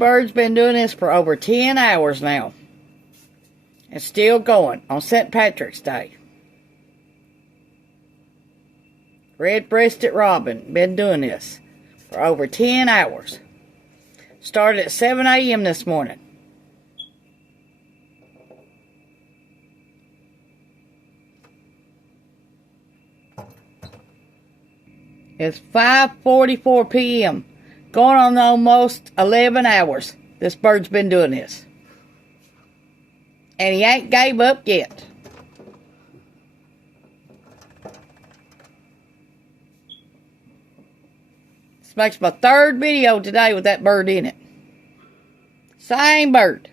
bird's been doing this for over 10 hours now. It's still going on St. Patrick's Day. Red-breasted robin been doing this for over 10 hours. Started at 7 a.m. this morning. It's 5:44 p.m. Going on almost 11 hours. This bird's been doing this. And he ain't gave up yet. This makes my third video today with that bird in it. Same bird.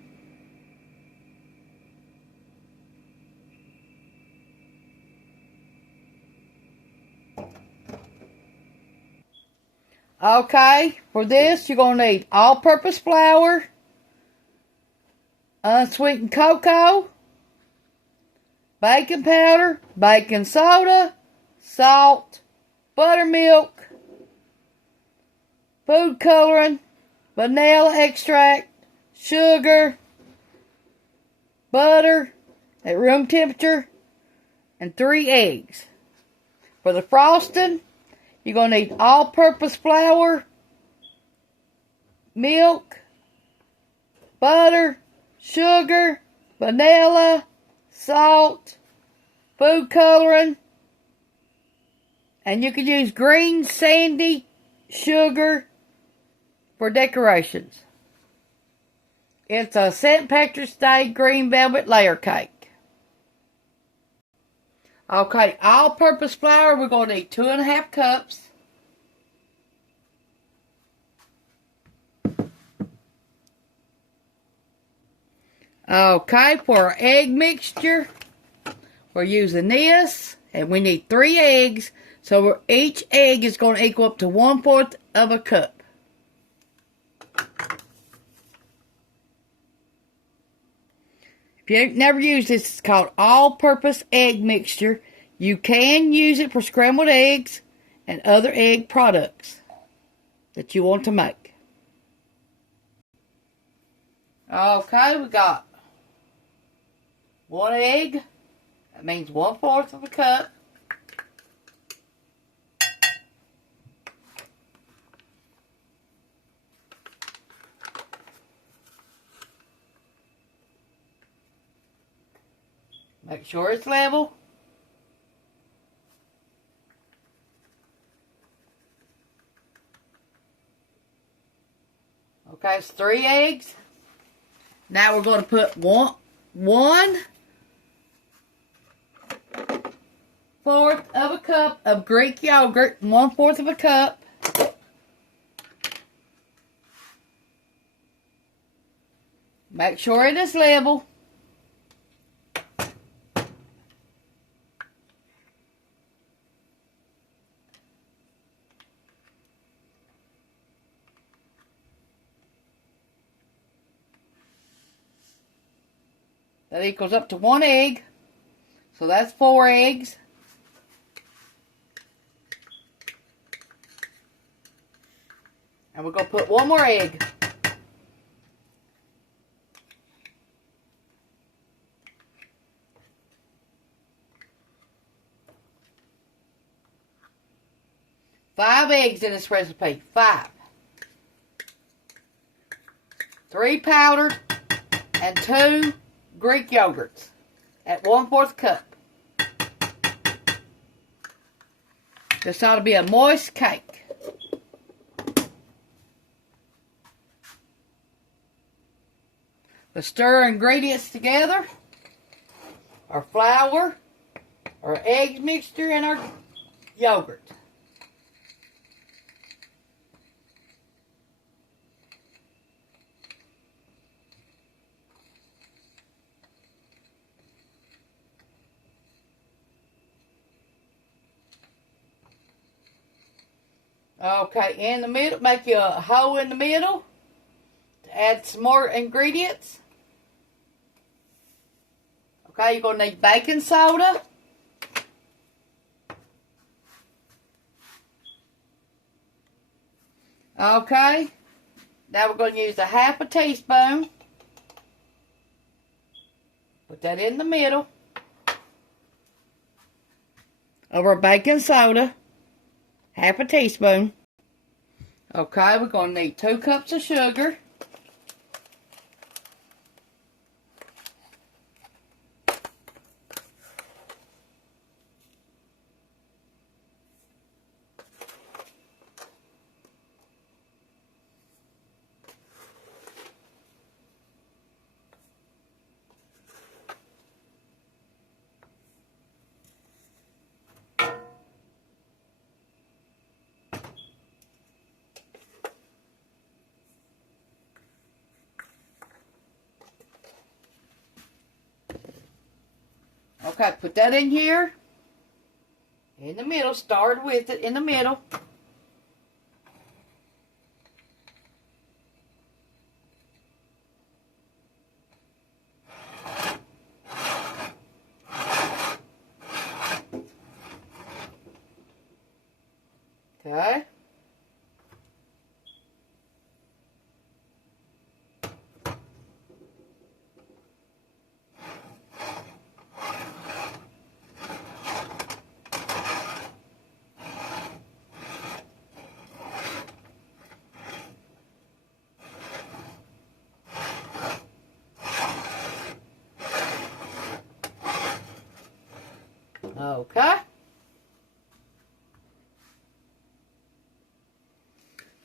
Okay, for this you're going to need all-purpose flour, unsweetened cocoa, baking powder, baking soda, salt, buttermilk, food coloring, vanilla extract, sugar, butter at room temperature, and 3 eggs. For the frosting, you're going to need all-purpose flour, milk, butter, sugar, vanilla, salt, food coloring, and you can use green sandy sugar for decorations. It's a St. Patrick's Day green velvet layer cake. Okay, all-purpose flour, we're going to need 2.5 cups. Okay, for our egg mixture, we're using this, and we need 3 eggs, so each egg is going to equal up to 1/4 of a cup. If you've never used this, it's called all-purpose egg mixture. You can use it for scrambled eggs and other egg products that you want to make. Okay, we got 1 egg. That means 1/4 of a cup. Make sure it's level. Okay, it's 3 eggs. Now we're going to put 1/4 of a cup of Greek yogurt, 1/4 of a cup. Make sure it is level. That equals up to 1 egg. So that's 4 eggs. And we're going to put 1 more egg. Five eggs in this recipe. 5. 3 powdered and 2 Greek yogurts at 1/4 cup. This ought to be a moist cake. Let's stir ingredients together. Our flour, our egg mixture, and our yogurt. Okay, in the middle, make you a hole in the middle to add some more ingredients. Okay, you're going to need baking soda. Okay, Now we're going to use a half a teaspoon. Put that in the middle of our baking soda. Half a teaspoon. Okay, we're going to need 2 cups of sugar. Okay, put that in here. In the middle. Start with it in the middle. Okay. Okay.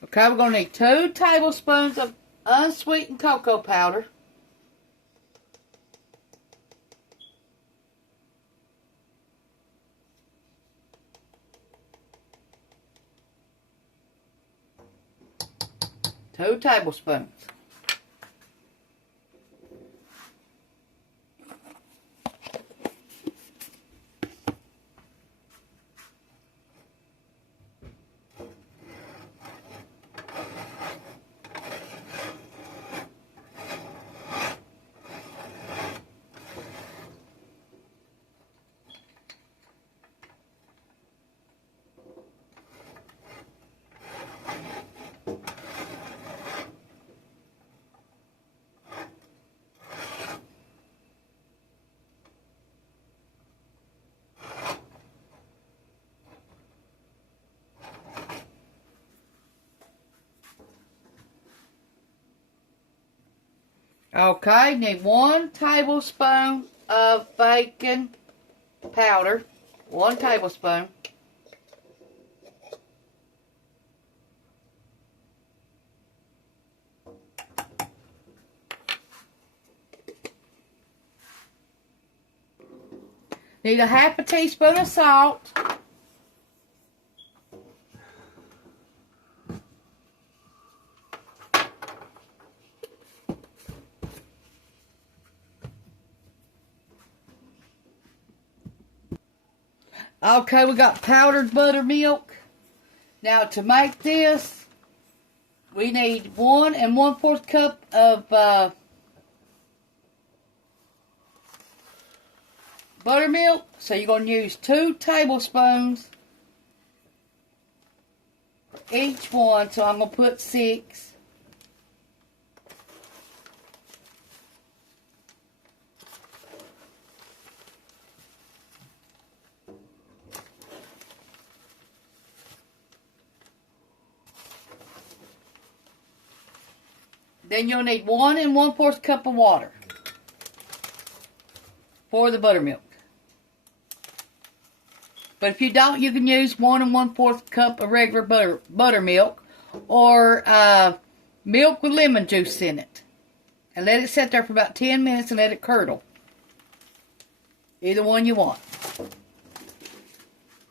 Okay, we're going to need 2 tablespoons of unsweetened cocoa powder. Two tablespoons. Okay, need 1 tablespoon of baking powder. 1 tablespoon. Need a half a teaspoon of salt. Okay, we got powdered buttermilk. Now to make this, we need 1 1/4 cup of buttermilk. So you're going to use 2 tablespoons for each one. So I'm going to put 6. Then you'll need 1 1/4 cup of water for the buttermilk. But if you don't, you can use 1 1/4 cup of regular buttermilk or milk with lemon juice in it. And let it sit there for about 10 minutes and let it curdle. Either one you want.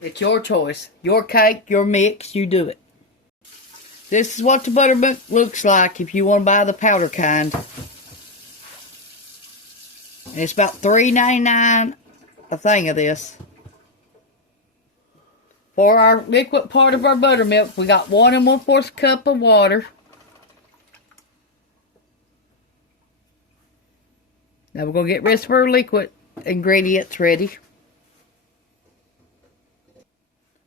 It's your choice. Your cake, your mix, you do it. This is what the buttermilk looks like if you want to buy the powder kind. And it's about $3.99 a thing of this. For our liquid part of our buttermilk, we got 1 1/4 cup of water. Now we're going to get the rest of our liquid ingredients ready.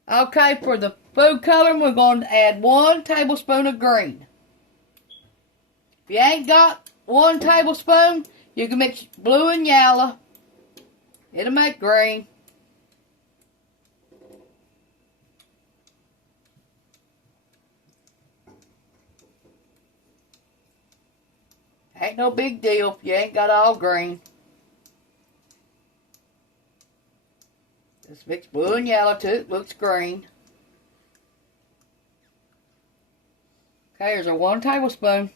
Okay, for the food coloring, we're going to add 1 tablespoon of green. If you ain't got 1 tablespoon, you can mix blue and yellow. It'll make green. Ain't no big deal if you ain't got all green. Just mix blue and yellow till it looks green. Okay, here's our 1 tablespoon.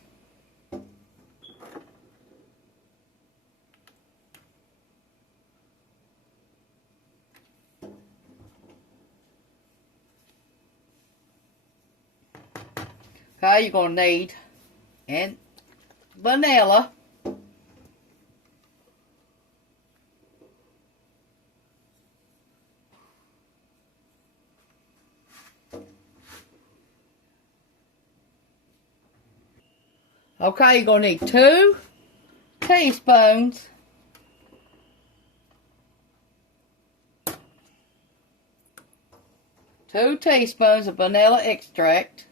Okay, you're going to need vanilla. Okay, you're going to need 2 teaspoons of vanilla extract.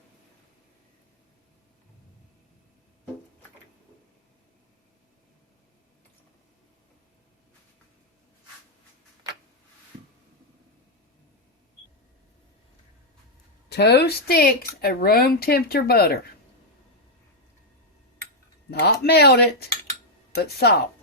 Two sticks of room temperature butter. Not melted, but soft.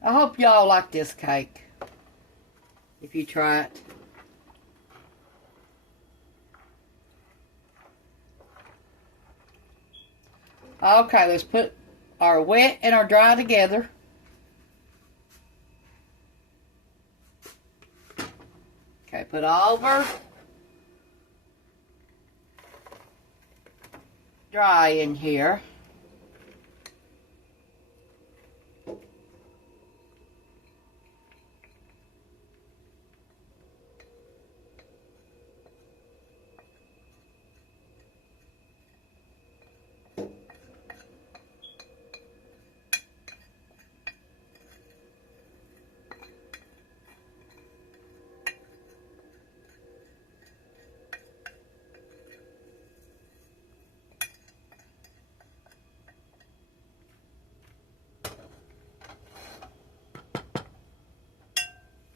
I hope y'all like this cake, if you try it. Okay, let's put our wet and our dry together. Okay, put all of our dry in here.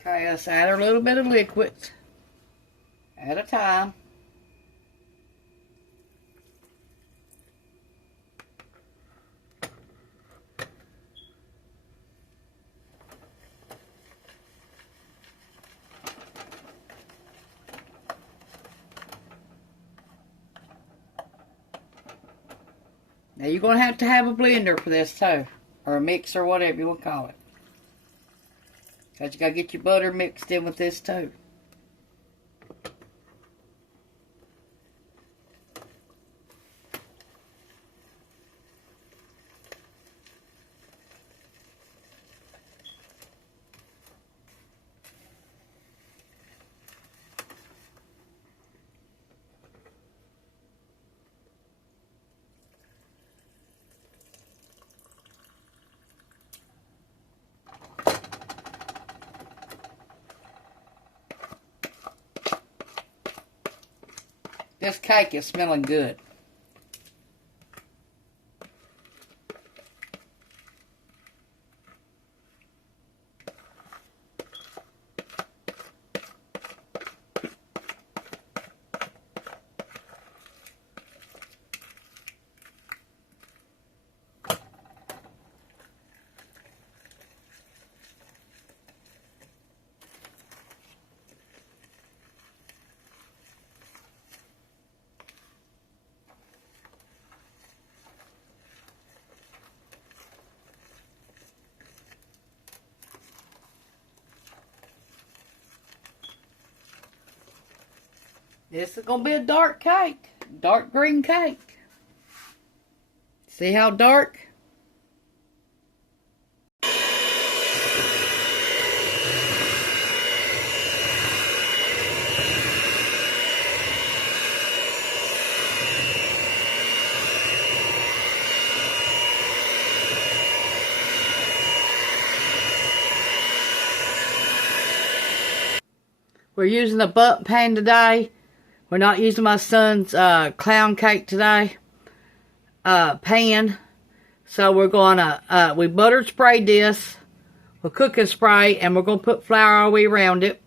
Okay, let's add a little bit of liquid at a time. Now you're going to have a blender for this too, or a mixer, whatever you want to call it. Because you got to get your butter mixed in with this too. This cake is smelling good. This is going to be a dark cake. Dark green cake. See how dark? We're using a butt pan today. We're not using my son's clown cake today pan. So we're going to, we butter sprayed this with cooking spray, and we're going to put flour all the way around it.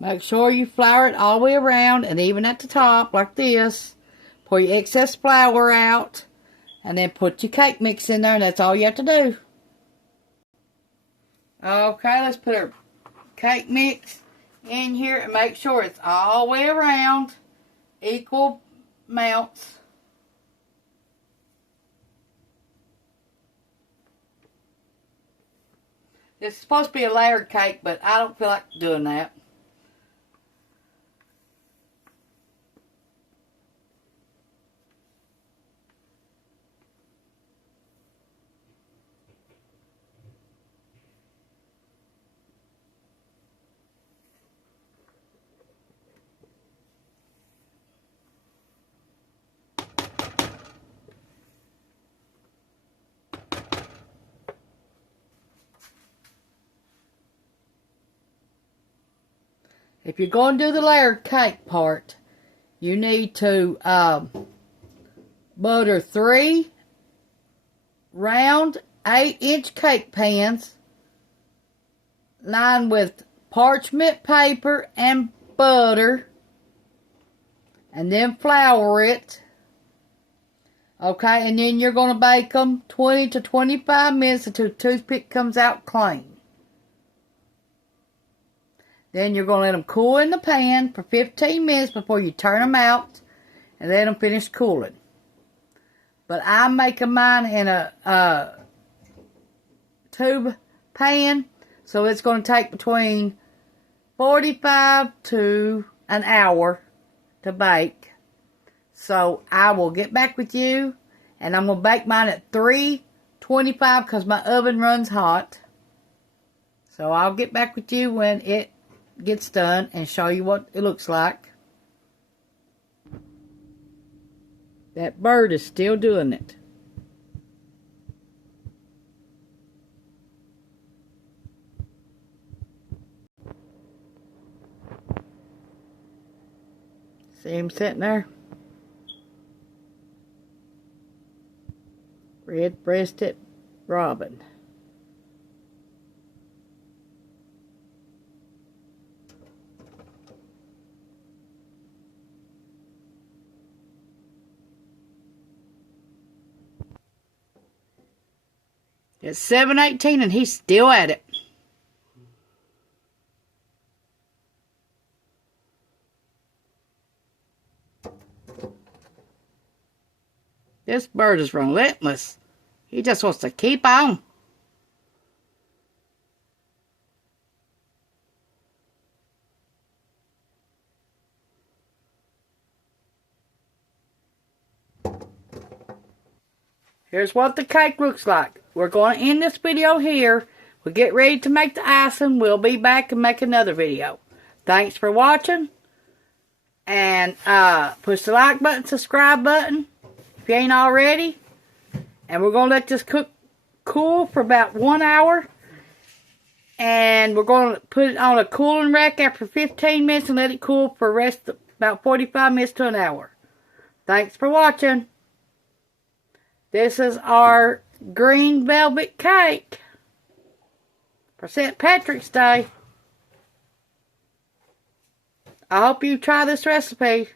Make sure you flour it all the way around, and even at the top, like this. Pour your excess flour out, and then put your cake mix in there, and that's all you have to do. Okay, let's put our cake mix in here, and make sure it's all the way around, equal amounts. It's supposed to be a layered cake, but I don't feel like doing that. If you're going to do the layered cake part, you need to butter 3 round 8-inch cake pans lined with parchment paper and butter, and then flour it. Okay, and then you're going to bake them 20 to 25 minutes until the toothpick comes out clean. Then you're going to let them cool in the pan for 15 minutes before you turn them out and let them finish cooling. But I'm making mine in a tube pan, so it's going to take between 45 to an hour to bake. So I will get back with you, and I'm going to bake mine at 325 because my oven runs hot. So I'll get back with you when it gets done and show you what it looks like. That bird is still doing it. See him sitting there? Red-breasted robin. It's 7:18 and he's still at it. This bird is relentless. He just wants to keep on. Here's what the cake looks like. We're going to end this video here. We'll get ready to make the icing. We'll be back and make another video. Thanks for watching. And push the like button, subscribe button if you ain't already. And we're going to let this cool for about 1 hour. And we're going to put it on a cooling rack after 15 minutes and let it cool for the rest of about 45 minutes to an hour. Thanks for watching. This is our green velvet cake for St. Patrick's Day. I hope you try this recipe.